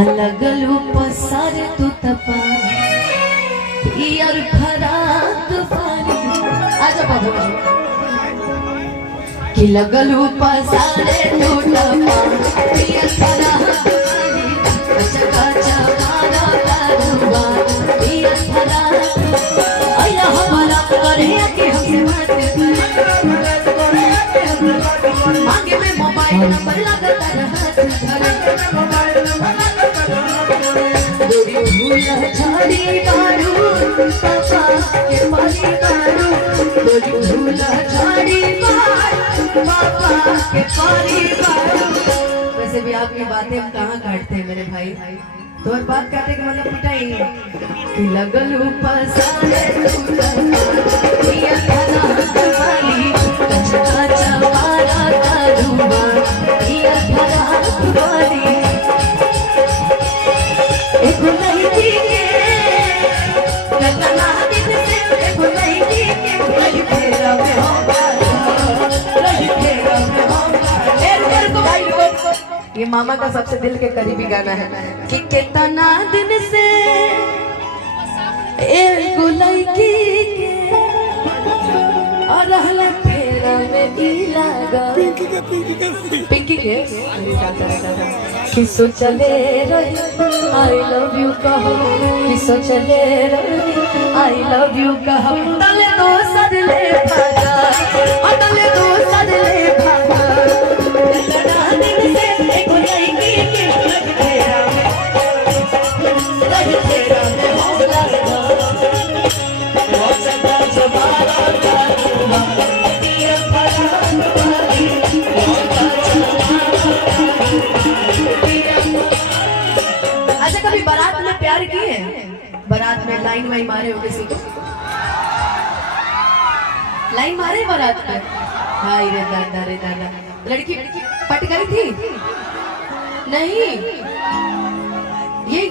अलगलू पसार तू तपा यार फराक पानी आजा बाबू कि लगलू पसारे तू तपा यार फराक पानी चका चमारा करूंगा यार फराक आया हमारा करे कि हमसे बात करे आगे में मोबाइल नंबर लगाता रहा भूला झाड़ी मारू पापा के पानी मारू भूला झाड़ी मारू पापा के पानी मारू। वैसे भी आपकी बातें हम कहाँ काटते हैं मेरे भाई, तो और बात काटने का मतलब पिटाई कि लगल ऊपर सारे ये खाना वाली कचका चमारा करूँगा ये खाना वाली एक नहीं के लगना दिन से एक नहीं के नहीं तेरा में होगा नहीं तेरा में होगा एक को भाई लोग ये मामा का सबसे दिल के करीबी गाना है कि कितना दिन से एक लड़की के और रहले फेरा में ई लागा पिंकी के किसो चले रही आई लव यू कहो किसो चले रही आई लव यू कहो तले दो सदले भागा तले दो सदले भागा कितना दिन से एक लड़की के तेरा नहीं तेरा में होगा वो चला जमाना अच्छा कभी बारात में प्यार किए हैं? बारात में लाइन वाइन मारे हो किसी को? लाइन मारे बारात में? हाय रे दादा लड़की पट गई थी नहीं ये